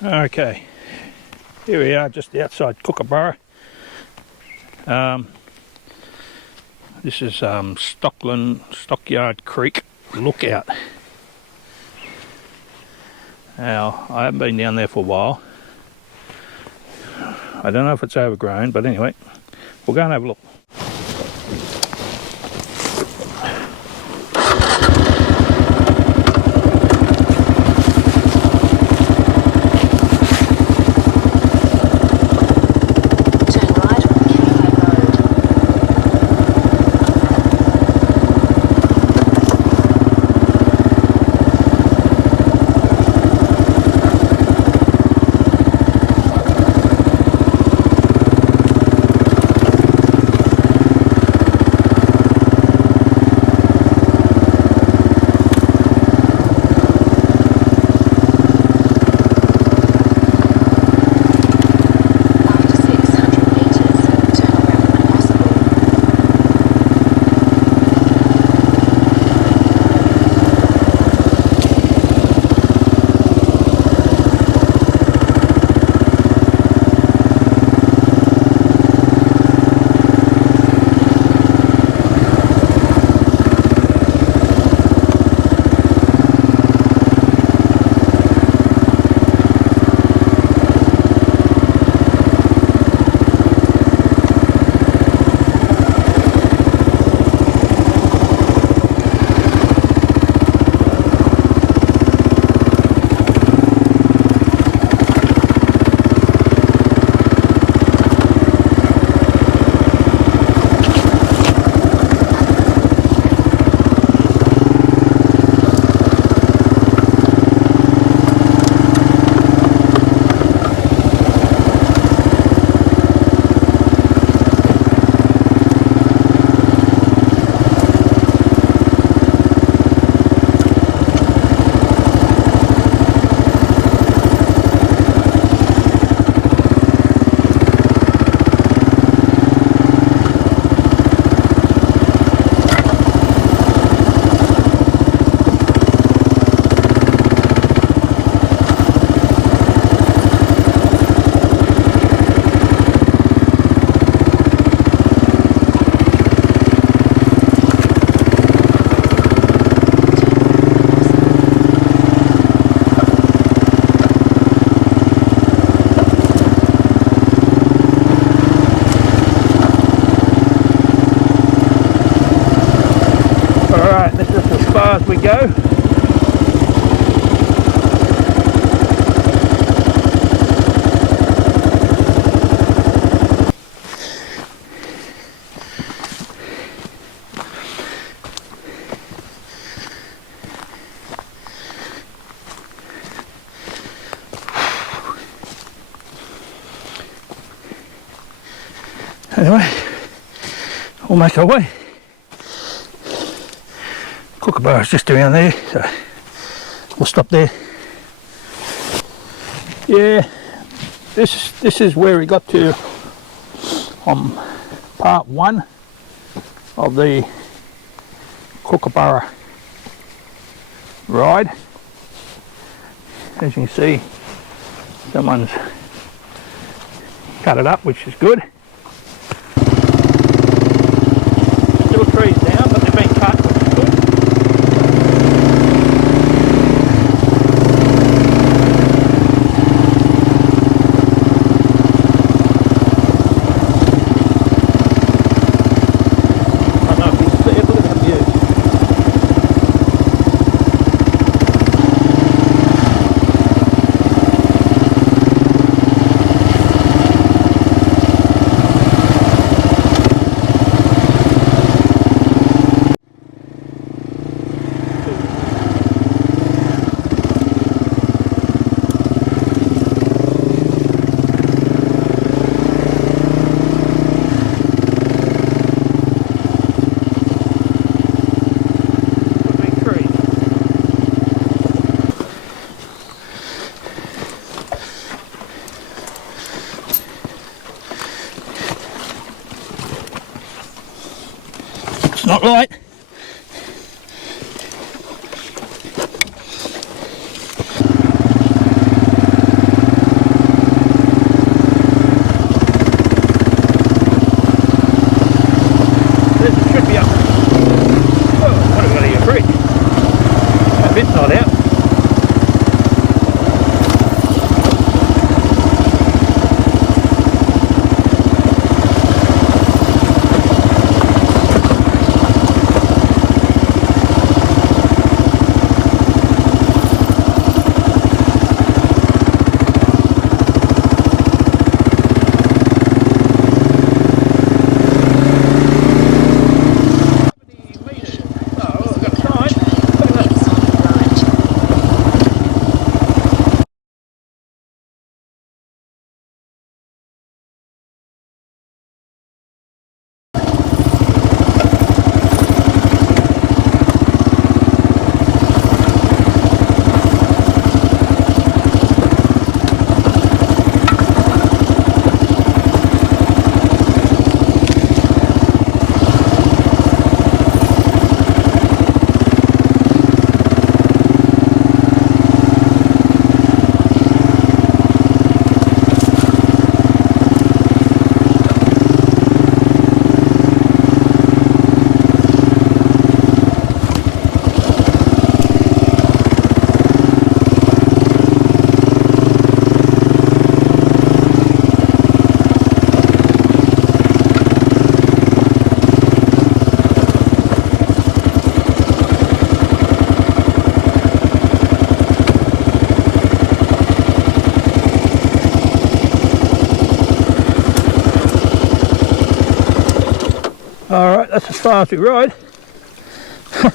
Okay, here we are just outside Kookaburra. This is Stockyard Creek Lookout. Now, I haven't been down there for a while. I don't know if it's overgrown, but anyway, we'll go and have a look. As we go. Anyway, we'll make our way. Kookaburra's just down there, so we'll stop there. Yeah, this is where we got to on part 1 of the Kookaburra ride. As you can see, someone's cut it up, which is good. Still trees down, but they've been cut, which is good. Not right. Alright, that's as far as we ride. Got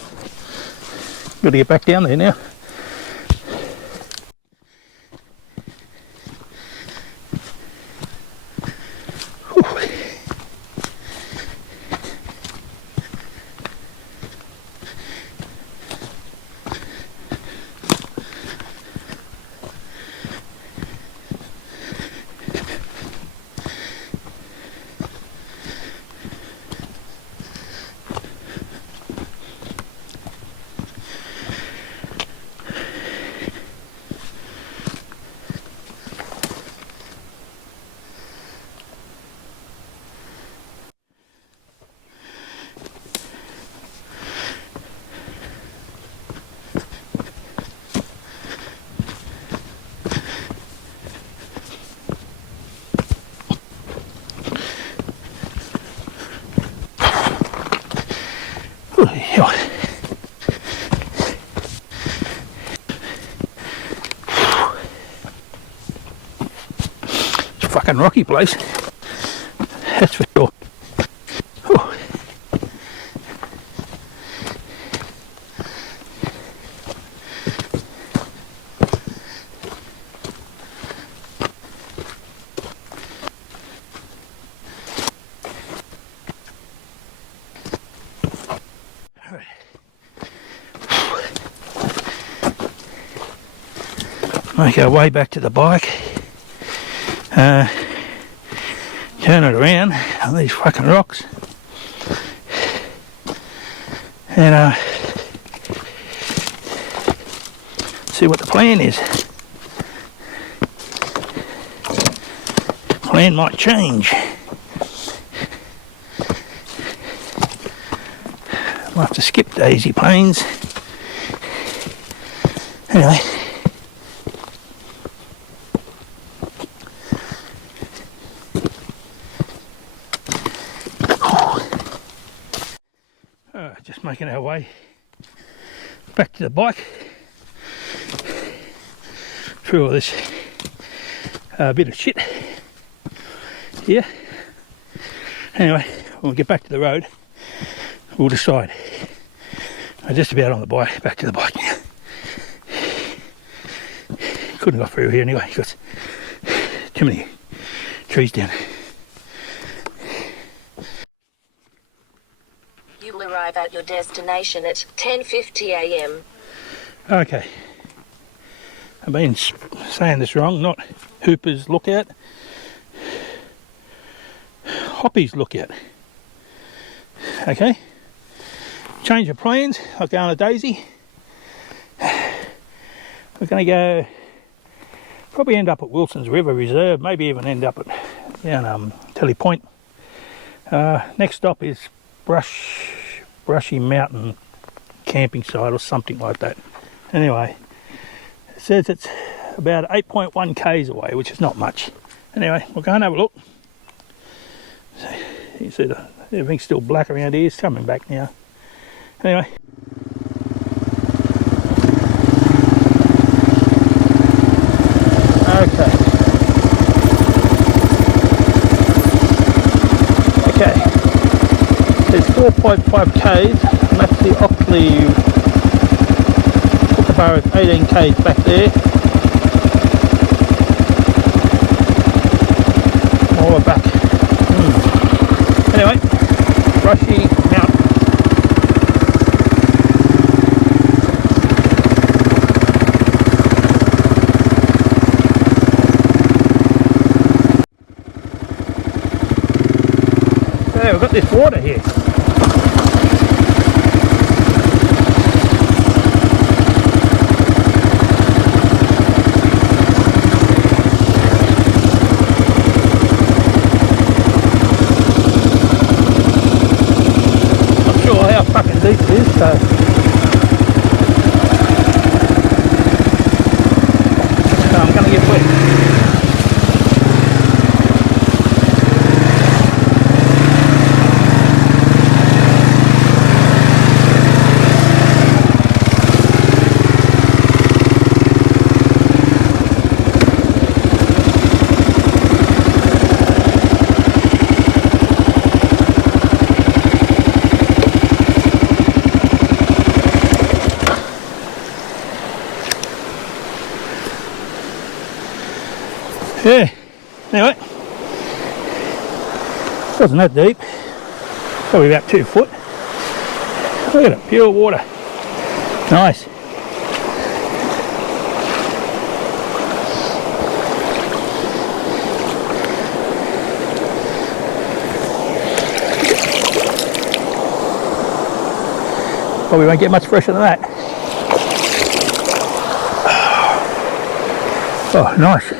to get back down there now. It's a fucking rocky place, that's for sure. Make our way back to the bike, turn it around on these fucking rocks, and see what the plan is. Plan might change. I'll have to skip Daisy Plains. Anyway. Just making our way back to the bike through all this bit of shit here. Anyway, when we get back to the road, we'll decide. I'm just about on the bike, back to the bike now. Couldn't go through here anyway because too many trees down. You will arrive at your destination at 10:50 a.m. Okay. I've been saying this wrong, not Hoppys Lookout. Hoppys Lookout. Okay. Change of plans. I'll go on a Daisy. We're going to go, probably end up at Wilson's River Reserve, maybe even end up at down Telly Point. Next stop is Brushy Mountain camping site or something like that. Anyway, it says it's about 8.1 k's away, which is not much. Anyway, we'll go and have a look. So, you can see everything's still black around here. It's coming back now. Anyway. Okay, there's 4.5 k's, and that's the Oxley Kookaburra 18 k's back there. Oh, we're back. Anyway, Brushy Mountain. Yeah, we've got this water here. Not sure how fucking deep it is, so I'm going to get wet. Yeah, anyway, wasn't that deep, probably about 2 foot. Look at it, pure water, nice. Probably won't get much fresher than that. Oh, nice.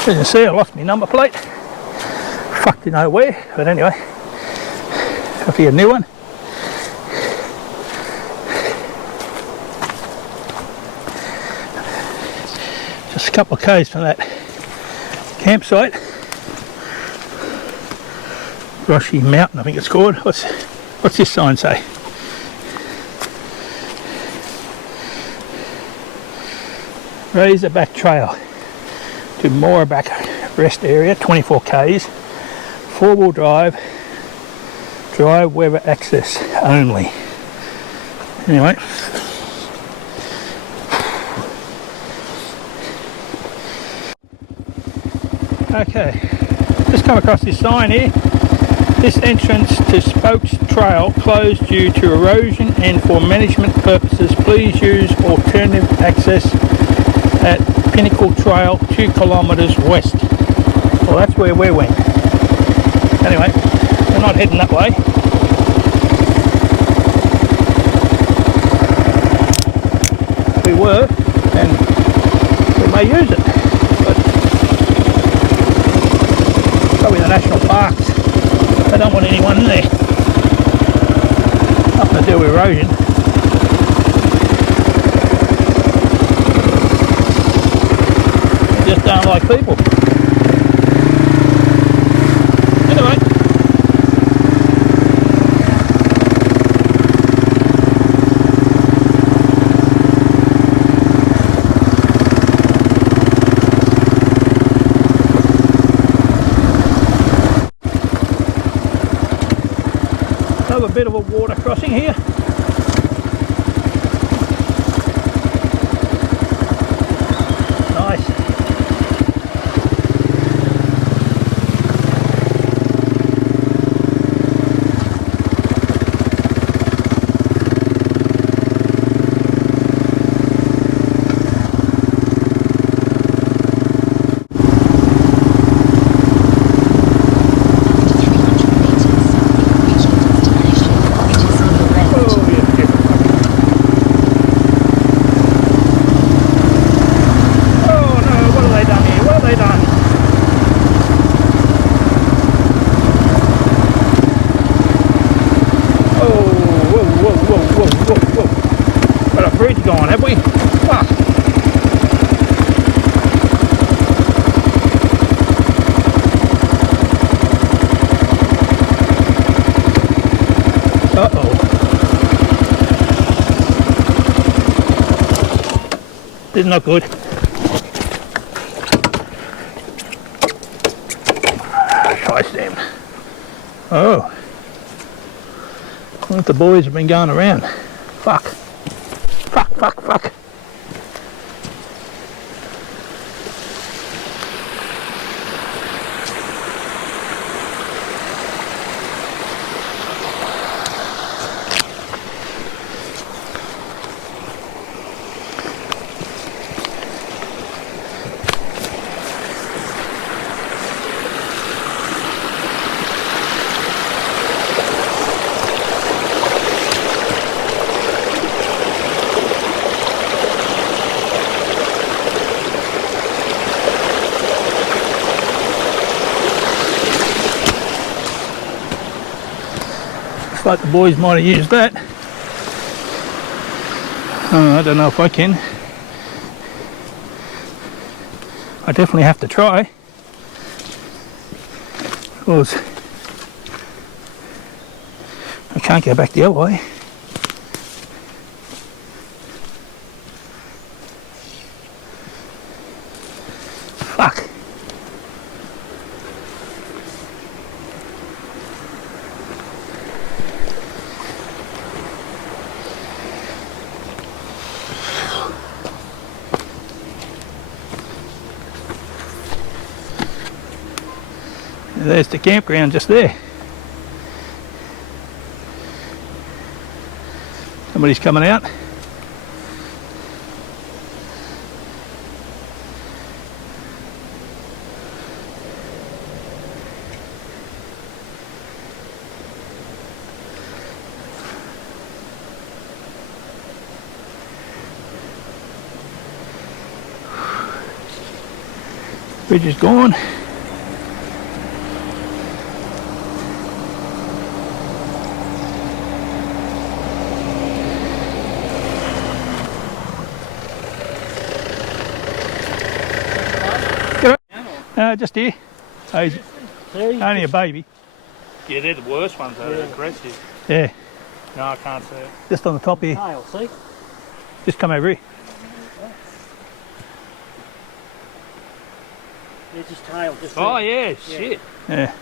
As you can see, I lost my number plate. Fucked you know where, but anyway, I'll get a new one. Just a couple of k's from that campsite. Brushy Mountain, I think it's called. What's this sign say? Razorback Trail to Mooraback Rest Area, 24 k's, 4-wheel drive, dry weather access only. Anyway, okay, just come across this sign here. This entrance to Spokes Trail closed due to erosion, and for management purposes please use alternative access at Pinnacle Trail 2 kilometres west. Well, that's where we went. Anyway, we're not heading that way. We were, and we may use it, but probably the national parks. They don't want anyone in there. Nothing to do with erosion. They just don't like people. Anyway. A bit of a water crossing here. Nice. This is not good. Christ damn. Oh. What the boys have been going around. Fuck. Fuck, fuck, fuck. Like the boys might have used that. I don't know if I can. I definitely have to try. Because I can't go back the other way. Fuck. There's the campground just there. Somebody's coming out. Bridge is gone. Just here. Oh, he's only a baby. Yeah, they're the worst ones, though. They're aggressive. Yeah, No, I can't see it. just on the top here. Tail, see? Just come over here. There's his tail. Just Oh, there. yeah, shit. Yeah.